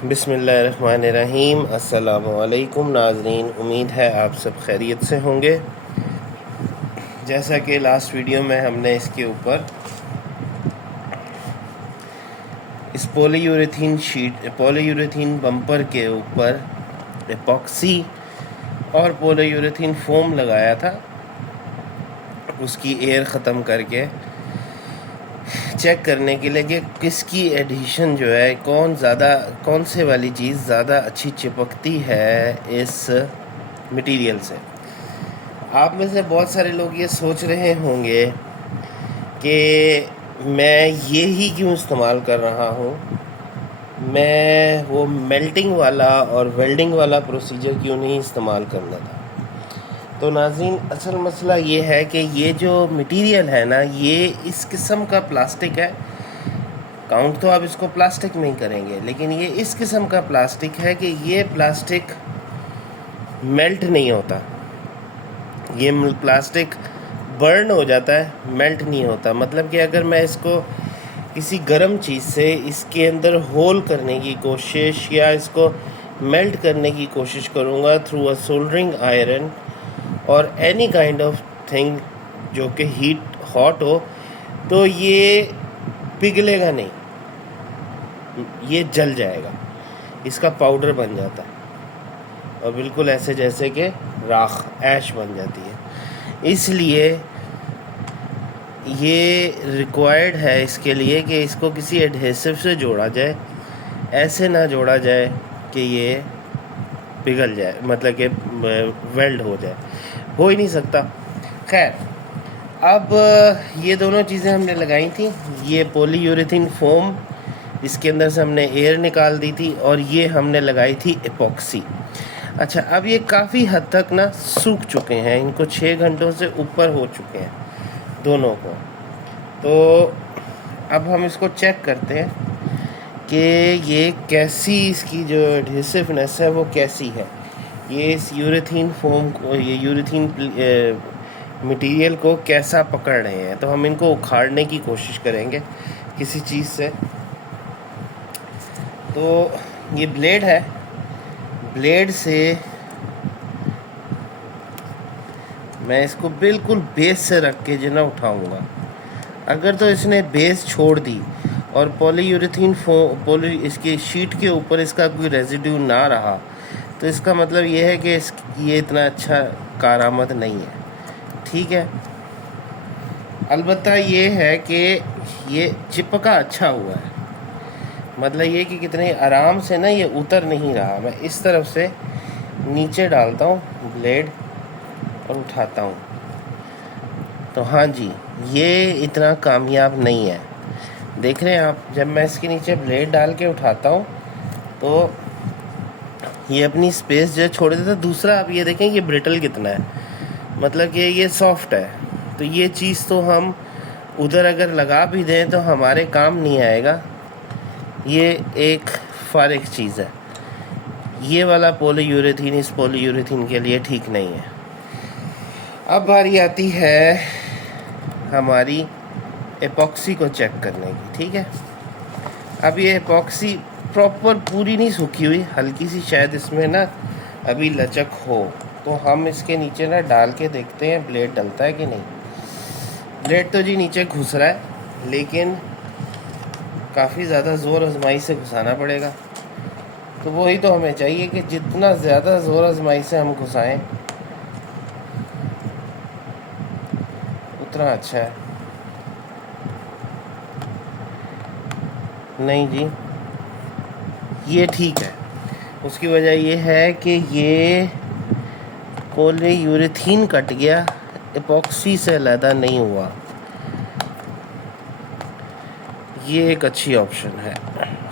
बिस्मिल्लाहिर्रहमानिर्रहीम। अस्सलामुअलैकुम नाज़रीन, उम्मीद है आप सब खैरियत से होंगे। जैसा कि लास्ट वीडियो में हमने इसके ऊपर इस पॉलीयूरेथीन बम्पर के ऊपर एपॉक्सी और पॉलीयूरेथीन फोम लगाया था, उसकी एयर ख़त्म करके चेक करने के लिए कि किसकी एडिशन जो है कौन से वाली चीज़ ज़्यादा अच्छी चिपकती है इस मटेरियल से। आप में से बहुत सारे लोग ये सोच रहे होंगे कि मैं ये ही क्यों इस्तेमाल कर रहा हूँ, मैं वो मेल्टिंग वाला और वेल्डिंग वाला प्रोसीजर क्यों नहीं इस्तेमाल करना था। तो नाज़रीन, असल मसला ये है कि ये जो मटेरियल है ना, ये इस किस्म का प्लास्टिक है। काउंट तो आप इसको प्लास्टिक में ही करेंगे, लेकिन ये इस किस्म का प्लास्टिक है कि ये प्लास्टिक मेल्ट नहीं होता। ये प्लास्टिक बर्न हो जाता है, मेल्ट नहीं होता। मतलब कि अगर मैं इसको किसी गर्म चीज़ से इसके अंदर होल करने की कोशिश या इसको मेल्ट करने की कोशिश करूँगा थ्रू अ सोल्डरिंग आयरन और एनी काइंड ऑफ थिंग जो कि हॉट हो, तो ये पिघलेगा नहीं, ये जल जाएगा, इसका पाउडर बन जाता है और बिल्कुल ऐसे जैसे कि राख ऐश बन जाती है। इसलिए ये रिक्वायर्ड है इसके लिए कि इसको किसी एडहेसिव से जोड़ा जाए, ऐसे ना जोड़ा जाए कि ये पिघल जाए, मतलब कि वेल्ड हो जाए, हो ही नहीं सकता। खैर, अब ये दोनों चीज़ें हमने लगाई थी। ये पॉलीयूरेथीन फोम, इसके अंदर से हमने एयर निकाल दी थी, और ये हमने लगाई थी एपॉक्सी। अच्छा, अब ये काफ़ी हद तक ना सूख चुके हैं, इनको 6 घंटों से ऊपर हो चुके हैं दोनों को। तो अब हम इसको चेक करते हैं कि ये कैसी, इसकी जो एडहेसिवनेस है वो कैसी है। ये इस यूरेथीन फोम को, ये यूरेथीन मटेरियल को कैसा पकड़ रहे हैं। तो हम इनको उखाड़ने की कोशिश करेंगे किसी चीज़ से। तो ये ब्लेड है, ब्लेड से मैं इसको बिल्कुल बेस से रख के जो ना उठाऊँगा। अगर तो इसने बेस छोड़ दी और पॉलीयूरेथीन इसकी शीट के ऊपर इसका कोई रेजिड्यू ना रहा, तो इसका मतलब ये है कि ये इतना अच्छा कारआमद नहीं है। ठीक है, अलबत्ता ये है कि ये चिपका अच्छा हुआ है, मतलब ये कि कितने आराम से ना ये उतर नहीं रहा। मैं इस तरफ से नीचे डालता हूँ ब्लेड और उठाता हूँ, तो हाँ जी, ये इतना कामयाब नहीं है। देख रहे हैं आप, जब मैं इसके नीचे ब्लेड डाल के उठाता हूँ तो ये अपनी स्पेस जो छोड़ देता है। दूसरा आप ये देखें ये ब्रिटल कितना है, मतलब कि ये सॉफ्ट है। तो ये चीज़ तो हम उधर अगर लगा भी दें तो हमारे काम नहीं आएगा, ये एक फारिग चीज़ है। ये वाला पॉलीयूरेथीन इस पॉलीयूरेथीन के लिए ठीक नहीं है। अब बारी आती है हमारी एपॉक्सी को चेक करने की। ठीक है, अब ये एपॉक्सी प्रॉपर पूरी नहीं सूखी हुई, हल्की सी शायद इसमें ना अभी लचक हो, तो हम इसके नीचे ना डाल के देखते हैं ब्लेड डलता है कि नहीं। ब्लेड तो जी नीचे घुस रहा है, लेकिन काफ़ी ज़्यादा ज़ोर आजमाई से घुसाना पड़ेगा। तो वही तो हमें चाहिए कि जितना ज़्यादा ज़ोर आजमाई से हम घुसाएं उतना अच्छा है। नहीं जी, ये ठीक है। उसकी वजह ये है कि ये पॉलीयूरेथीन कट गया, एपॉक्सी से अलहदा नहीं हुआ। ये एक अच्छी ऑप्शन है,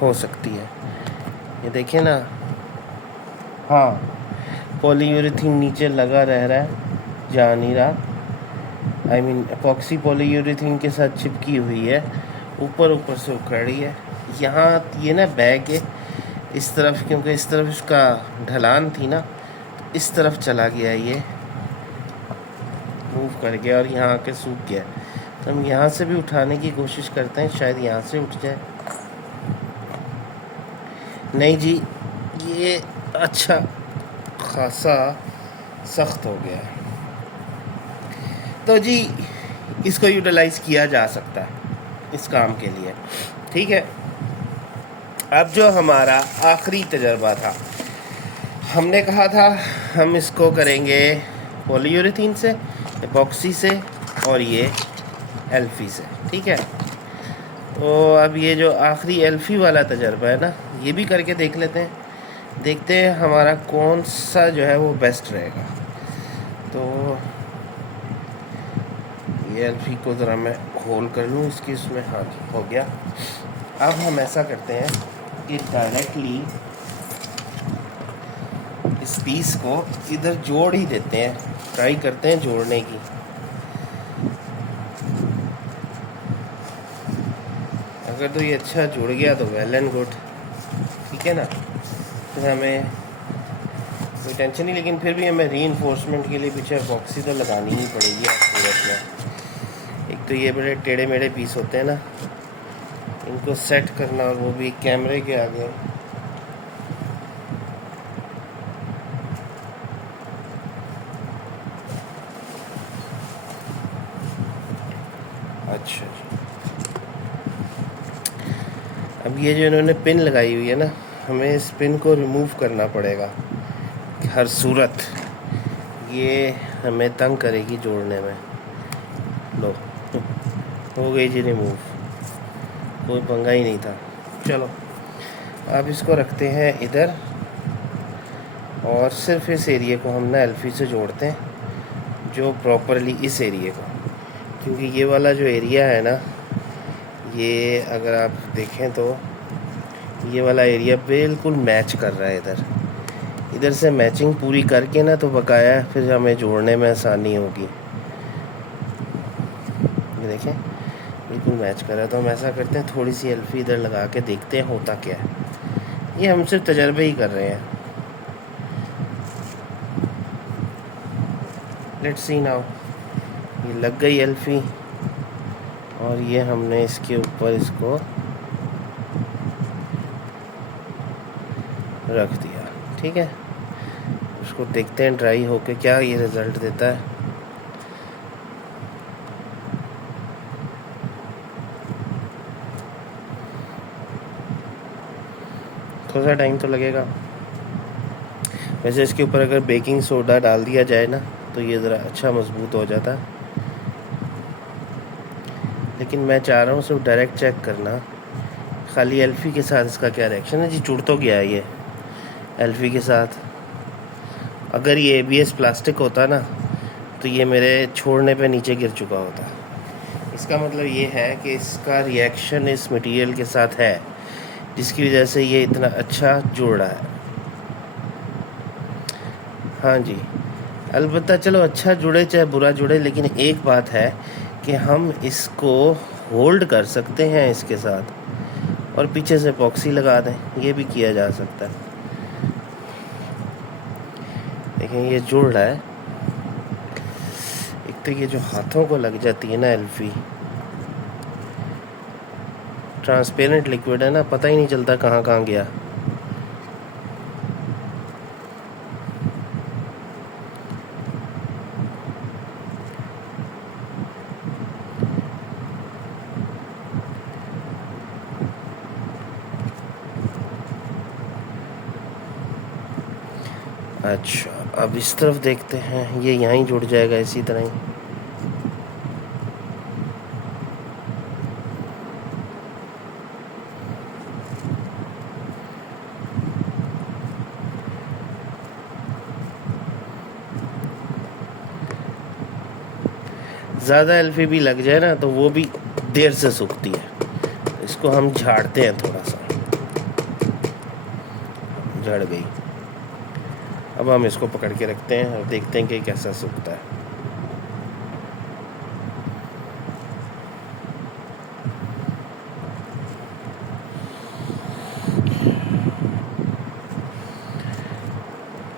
हो सकती है। ये देखें ना, हाँ, पॉलीयूरेथीन नीचे लगा रह रहा है, जा नहीं रहा। आई मीन एपॉक्सी पॉलीयूरेथीन के साथ चिपकी हुई है, ऊपर से उखड़ रही है। यहाँ ये ना बैग है इस तरफ, क्योंकि इस तरफ इसका ढलान थी ना, इस तरफ चला गया, ये मूव कर गया और यहाँ आके सूख गया। तो हम यहाँ से भी उठाने की कोशिश करते हैं, शायद यहाँ से उठ जाए। नहीं जी, ये अच्छा खासा सख्त हो गया है। तो जी इसको यूटिलाइज़ किया जा सकता है इस काम के लिए, ठीक है। अब जो हमारा आखिरी तजर्बा था, हमने कहा था हम इसको करेंगे पॉलीयूरेथीन से, एपॉक्सी से और ये एल्फी से, ठीक है। तो अब ये जो आखिरी एल्फी वाला तजर्बा है ना, ये भी करके देख लेते हैं, देखते हैं हमारा कौन सा जो है वो बेस्ट रहेगा। तो ये एल्फी को ज़रा मैं होल कर लूँ इसकी, उसमें हाँ हो गया। अब हम ऐसा करते हैं कि डायरेक्टली इस पीस को इधर जोड़ ही देते हैं, ट्राई करते हैं जोड़ने की। अगर तो ये अच्छा जुड़ गया तो वेल एंड गुड, ठीक है ना, फिर हमें कोई टेंशन नहीं। लेकिन फिर भी हमें रीइंफोर्समेंट के लिए पीछे एपॉक्सी तो लगानी ही पड़ेगी सूरत में। एक तो ये बड़े टेढ़े मेढ़े पीस होते हैं ना, इनको सेट करना, और वो भी कैमरे के आगे। अच्छा जी, अब ये जो इन्होंने पिन लगाई हुई है ना, हमें इस पिन को रिमूव करना पड़ेगा हर सूरत, ये हमें तंग करेगी जोड़ने में। लो हो गई जी रिमूव, कोई पंगा ही नहीं था। चलो अब इसको रखते हैं इधर, और सिर्फ इस एरिए को हम ना एल्फी से जोड़ते हैं, जो प्रॉपरली इस एरिए को, क्योंकि ये वाला जो एरिया है ना, ये अगर आप देखें तो ये वाला एरिया बिल्कुल मैच कर रहा है इधर। इधर से मैचिंग पूरी करके ना तो बकाया फिर हमें जोड़ने में आसानी होगी। ये देखें बिल्कुल मैच कर रहा है। तो हम ऐसा करते हैं, थोड़ी सी एल्फी इधर लगा के देखते हैं होता क्या है। ये हम सिर्फ तजर्बे ही कर रहे हैं। Let's see now. ये लग गई एल्फी, और ये हमने इसके ऊपर इसको रख दिया, ठीक है। उसको देखते हैं ड्राई होके क्या ये रिज़ल्ट देता है। थोड़ा सा टाइम तो लगेगा। वैसे इसके ऊपर अगर बेकिंग सोडा डाल दिया जाए ना तो ये ज़रा अच्छा मजबूत हो जाता, लेकिन मैं चाह रहा हूँ सिर्फ डायरेक्ट चेक करना, खाली एल्फी के साथ इसका क्या रिएक्शन है। जी जुड़ तो गया है ये एल्फी के साथ। अगर ये ABS प्लास्टिक होता ना तो ये मेरे छोड़ने पे नीचे गिर चुका होता। इसका मतलब ये है कि इसका रिएक्शन इस मटेरियल के साथ है, जिसकी वजह से ये इतना अच्छा जुड़ रहा है। हाँ जी, अलबत्ता चलो अच्छा जुड़े चाहे बुरा जुड़े, लेकिन एक बात है कि हम इसको होल्ड कर सकते हैं इसके साथ, और पीछे से एपॉक्सी लगा दें, ये भी किया जा सकता है। देखें ये जुड़ रहा है। एक तो ये जो हाथों को लग जाती है ना एल्फी, ट्रांसपेरेंट लिक्विड है ना, पता ही नहीं चलता कहाँ कहाँ गया। अच्छा अब इस तरफ देखते हैं, ये यहाँ ही जुड़ जाएगा इसी तरह ही। ज़्यादा एल्फी भी लग जाए ना तो वो भी देर से सूखती है। इसको हम झाड़ते हैं थोड़ा सा, झड़ गई। अब हम इसको पकड़ के रखते हैं और देखते हैं कि कैसा सूखता है।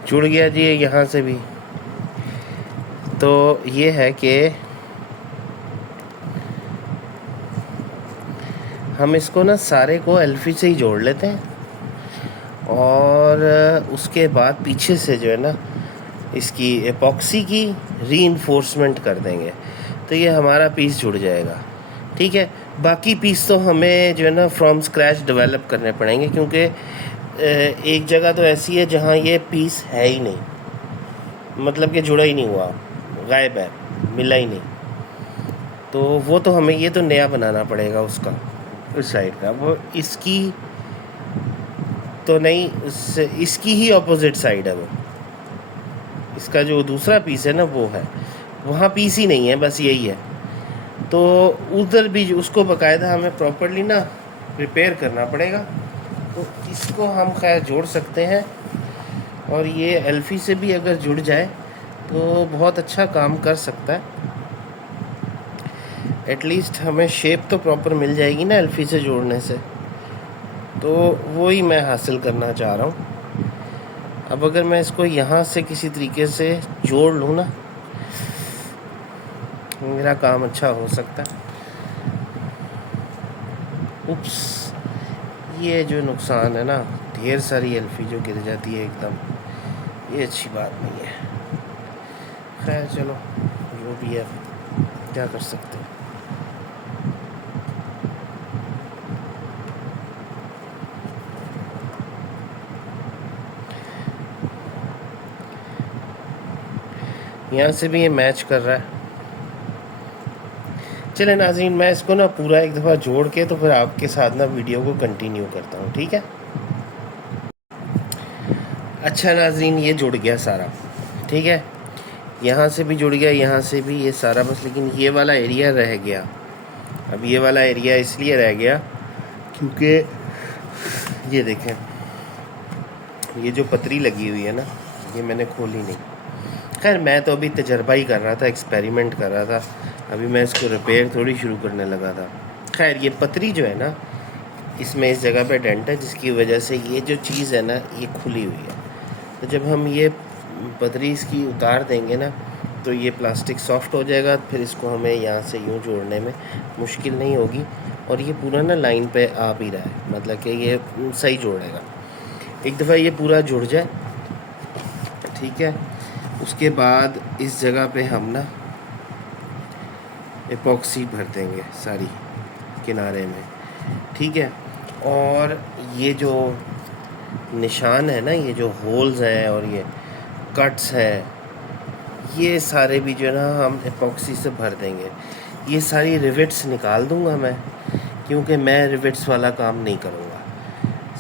जुड़ गया जी यहाँ से भी। तो ये है कि हम इसको ना सारे को एल्फी से ही जोड़ लेते हैं, और उसके बाद पीछे से जो है ना इसकी एपॉक्सी की रीइंफोर्समेंट कर देंगे, तो ये हमारा पीस जुड़ जाएगा। ठीक है, बाकी पीस तो हमें जो है ना फ्रॉम स्क्रैच डेवलप करने पड़ेंगे, क्योंकि एक जगह तो ऐसी है जहाँ ये पीस है ही नहीं, मतलब कि जुड़ा ही नहीं हुआ, गायब है, मिला ही नहीं। तो वो तो हमें ये तो नया बनाना पड़ेगा उसका, उस साइड का। वो इसकी तो नहीं, इसकी ही ऑपोजिट साइड है वो। इसका जो दूसरा पीस है ना वो है, वहाँ पीस ही नहीं है, बस यही है। तो उधर भी उसको बाकायदा हमें प्रॉपरली ना रिपेयर करना पड़ेगा। तो इसको हम खैर जोड़ सकते हैं, और ये एल्फी से भी अगर जुड़ जाए तो बहुत अच्छा काम कर सकता है। एटलीस्ट हमें शेप तो प्रॉपर मिल जाएगी ना एल्फी से जोड़ने से, तो वो ही मैं हासिल करना चाह रहा हूँ। अब अगर मैं इसको यहाँ से किसी तरीके से जोड़ लूँ ना, मेरा काम अच्छा हो सकता है। उप्स, ये जो नुकसान है ना, ढेर सारी एल्फी जो गिर जाती है एकदम, ये अच्छी बात नहीं है। खैर चलो, जो भी है, क्या कर सकते हैं। यहाँ से भी ये मैच कर रहा है। चले नाज़रीन, मैं इसको ना पूरा एक दफ़ा जोड़ के तो फिर आपके साथ ना वीडियो को कंटिन्यू करता हूँ, ठीक है। अच्छा नाज़रीन, ये जुड़ गया सारा, ठीक है। यहाँ से भी जुड़ गया, यहाँ से भी, ये सारा बस, लेकिन ये वाला एरिया रह गया। अब ये वाला एरिया इसलिए रह गया क्योंकि ये देखें, ये जो पतरी लगी हुई है ना, ये मैंने खोली नहीं। खैर मैं तो अभी तजर्बा ही कर रहा था, एक्सपेरिमेंट कर रहा था, अभी मैं इसको रिपेयर थोड़ी शुरू करने लगा था। खैर ये पतरी जो है ना, इसमें इस जगह पे डेंट है, जिसकी वजह से ये जो चीज़ है ना ये खुली हुई है। तो जब हम ये पतरी इसकी उतार देंगे ना, तो ये प्लास्टिक सॉफ्ट हो जाएगा, फिर इसको हमें यहाँ से यूँ जोड़ने में मुश्किल नहीं होगी। और ये पूरा ना लाइन पे आ भी रहा है, मतलब कि ये सही जोड़ेगा। एक दफ़ा ये पूरा जुड़ जाए, ठीक है, उसके बाद इस जगह पे हम ना एपॉक्सी भर देंगे सारी किनारे में, ठीक है। और ये जो निशान है ना, ये जो होल्स हैं और ये कट्स हैं, ये सारे भी जो है ना हम एपॉक्सी से भर देंगे। ये सारी रिवेट्स निकाल दूंगा मैं, क्योंकि मैं रिवेट्स वाला काम नहीं करूँगा।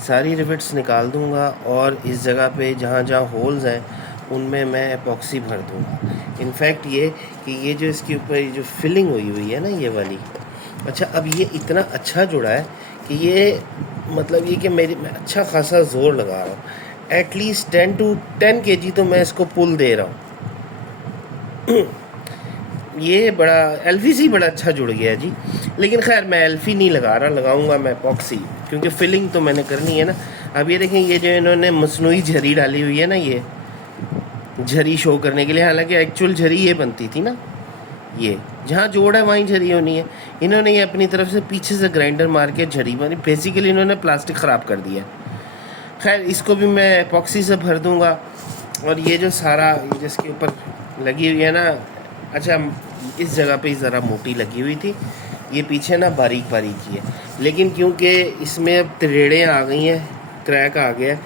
सारी रिवेट्स निकाल दूंगा और इस जगह पे जहाँ जहाँ होल्स हैं उनमें मैं एपॉक्सी भर दूंगा। इनफैक्ट ये कि ये जो इसके ऊपर जो फिलिंग हुई है ना ये वाली, अच्छा अब ये इतना अच्छा जुड़ा है कि ये मतलब ये कि मैं अच्छा खासा ज़ोर लगा रहा हूँ। एटलीस्ट 10 kg तो मैं इसको पुल दे रहा हूँ। ये बड़ा एल्फी से बड़ा अच्छा जुड़ गया जी। लेकिन खैर मैं एल्फी नहीं लगा रहा, लगाऊंगा मैं एपॉक्सी, क्योंकि फिलिंग तो मैंने करनी है ना। अब ये देखें, ये जो इन्होंने मसनूई झरी डाली हुई है ना, ये झरी शो करने के लिए, हालांकि एक्चुअल झरी ये बनती थी ना, ये जहाँ जोड़ है वहीं झरी होनी है। इन्होंने ये अपनी तरफ से पीछे से ग्राइंडर मार के झरी बनी, बेसिकली इन्होंने प्लास्टिक ख़राब कर दिया। खैर इसको भी मैं एपॉक्सी से भर दूंगा। और ये जो सारा ये जिसके ऊपर लगी हुई है ना, अच्छा इस जगह पे ज़रा मोटी लगी हुई थी, ये पीछे ना बारीक बारीक ही है, लेकिन क्योंकि इसमें अब त्रेड़ें आ गई हैं, क्रैक आ गया,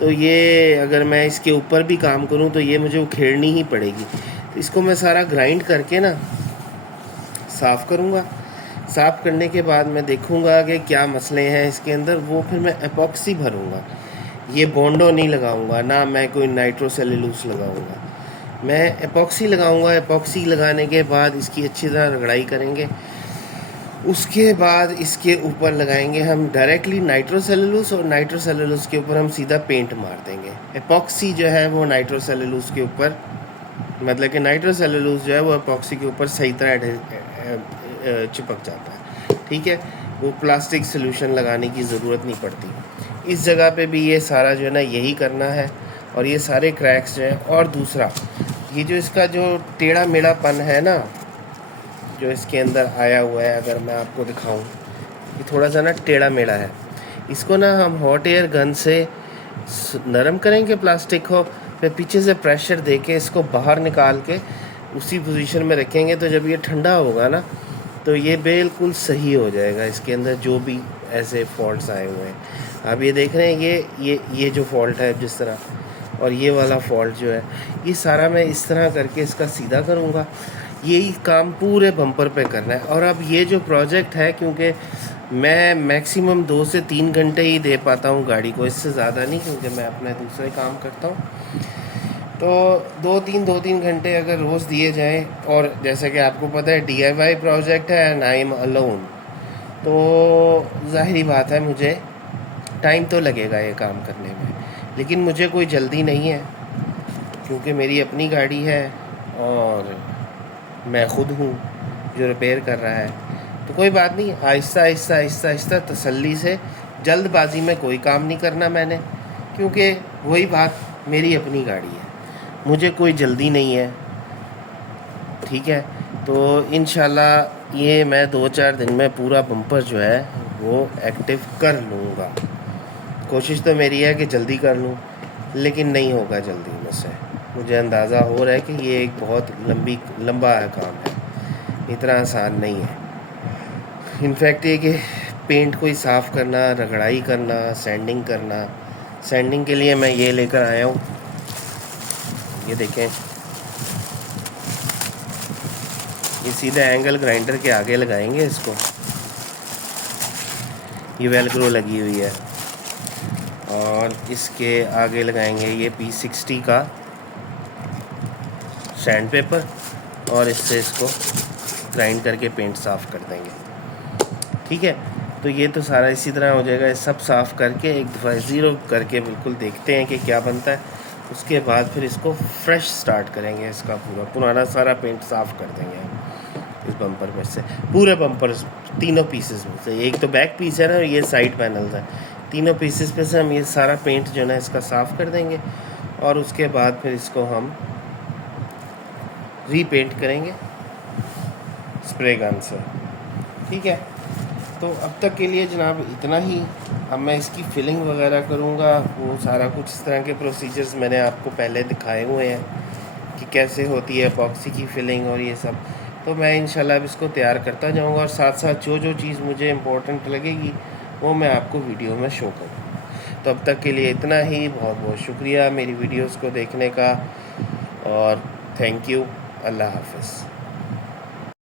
तो ये अगर मैं इसके ऊपर भी काम करूं तो ये मुझे उखेड़नी ही पड़ेगी। तो इसको मैं सारा ग्राइंड करके ना साफ़ करूंगा। साफ़ करने के बाद मैं देखूंगा कि क्या मसले हैं इसके अंदर, वो फिर मैं एपॉक्सी भरूंगा। ये बॉन्डो नहीं लगाऊंगा, ना मैं कोई नाइट्रोसेल्यूलोस लगाऊंगा, मैं एपॉक्सी लगाऊंगा। एपॉक्सी लगाने के बाद इसकी अच्छी तरह रगड़ाई करेंगे, उसके बाद इसके ऊपर लगाएंगे हम डायरेक्टली नाइट्रोसेल्यूलोस, और नाइट्रोसेल्यूलोस के ऊपर हम सीधा पेंट मार देंगे। एपॉक्सी जो है वो नाइट्रोसेल्यूलोस के ऊपर, मतलब कि नाइट्रोसेल्यूलोस जो है वो एपॉक्सी के ऊपर सही तरह चिपक जाता है, ठीक है। वो प्लास्टिक सोल्यूशन लगाने की ज़रूरत नहीं पड़ती। इस जगह पे भी ये सारा जो है ना यही करना है, और ये सारे क्रैक्स जो हैं। और दूसरा, ये जो इसका जो टेढ़ा मेढ़ापन है ना, जो इसके अंदर आया हुआ है, अगर मैं आपको दिखाऊं, ये थोड़ा सा ना टेढ़ा मेढ़ा है। इसको ना हम हॉट एयर गन से नरम करेंगे प्लास्टिक को, फिर पीछे से प्रेशर दे के इसको बाहर निकाल के उसी पोजीशन में रखेंगे। तो जब ये ठंडा होगा ना तो ये बिल्कुल सही हो जाएगा, इसके अंदर जो भी ऐसे फॉल्ट्स आए हुए हैं। आप ये देख रहे हैं, ये जो फॉल्ट है जिस तरह, और ये वाला फॉल्ट जो है, ये सारा मैं इस तरह करके इसका सीधा करूँगा। यही काम पूरे बम्पर पे करना है। और अब ये जो प्रोजेक्ट है, क्योंकि मैं मैक्सिमम 2 से 3 घंटे ही दे पाता हूँ गाड़ी को, इससे ज़्यादा नहीं, क्योंकि मैं अपने दूसरे काम करता हूँ। तो 2-3 घंटे अगर रोज़ दिए जाएं, और जैसे कि आपको पता है DIY प्रोजेक्ट है एंड आई एम अलोन, तो ज़ाहिरी बात है मुझे टाइम तो लगेगा ये काम करने में, लेकिन मुझे कोई जल्दी नहीं है, क्योंकि मेरी अपनी गाड़ी है और मैं ख़ुद हूँ जो रिपेयर कर रहा है। तो कोई बात नहीं, आहिस्ता आहिस्ता आहिस्ता आहिस्ता तसल्ली से, जल्दबाजी में कोई काम नहीं करना मैंने, क्योंकि वही बात, मेरी अपनी गाड़ी है, मुझे कोई जल्दी नहीं है। ठीक है, तो इंशाल्लाह ये मैं 2-4 दिन में पूरा बम्पर जो है वो एक्टिव कर लूँगा। कोशिश तो मेरी है कि जल्दी कर लूँ, लेकिन नहीं होगा जल्दी मुझसे। मुझे अंदाज़ा हो रहा है कि ये एक बहुत लंबा काम है, इतना आसान नहीं है। इनफैक्ट ये कि पेंट को ही साफ़ करना, रगड़ाई करना, सैंडिंग करना, सैंडिंग के लिए मैं ये लेकर आया हूँ, ये देखें, ये सीधा एंगल ग्राइंडर के आगे लगाएंगे इसको, ये वेलक्रो लगी हुई है, और इसके आगे लगाएंगे ये P60 का सैंड पेपर, और इससे इसको ग्राइंड करके पेंट साफ़ कर देंगे। ठीक है, तो ये तो सारा इसी तरह हो जाएगा। सब साफ़ करके एक दफ़ा ज़ीरो करके बिल्कुल देखते हैं कि क्या बनता है। उसके बाद फिर इसको फ्रेश स्टार्ट करेंगे, इसका पूरा पुराना सारा पेंट साफ़ कर देंगे इस बम्पर में से, पूरे बम्पर तीनों पीसेस में से। एक तो बैक पीस है ना, ये साइड पैनल्स है, तीनों पीसेस पे से हम ये सारा पेंट जो है इसका साफ़ कर देंगे, और उसके बाद फिर इसको हम रीपेंट करेंगे स्प्रे गन से। ठीक है, तो अब तक के लिए जनाब इतना ही। अब मैं इसकी फिलिंग वगैरह करूँगा, वो सारा कुछ इस तरह के प्रोसीजर्स मैंने आपको पहले दिखाए हुए हैं कि कैसे होती है एपॉक्सी की फिलिंग और ये सब। तो मैं इंशाल्लाह अब इसको तैयार करता जाऊँगा, और साथ साथ जो चीज़ मुझे इम्पोर्टेंट लगेगी वो मैं आपको वीडियो में शो करूँगा। तो अब तक के लिए इतना ही। बहुत बहुत शुक्रिया मेरी वीडियोज़ को देखने का, और थैंक यू। अल्लाह हाफ़िज़।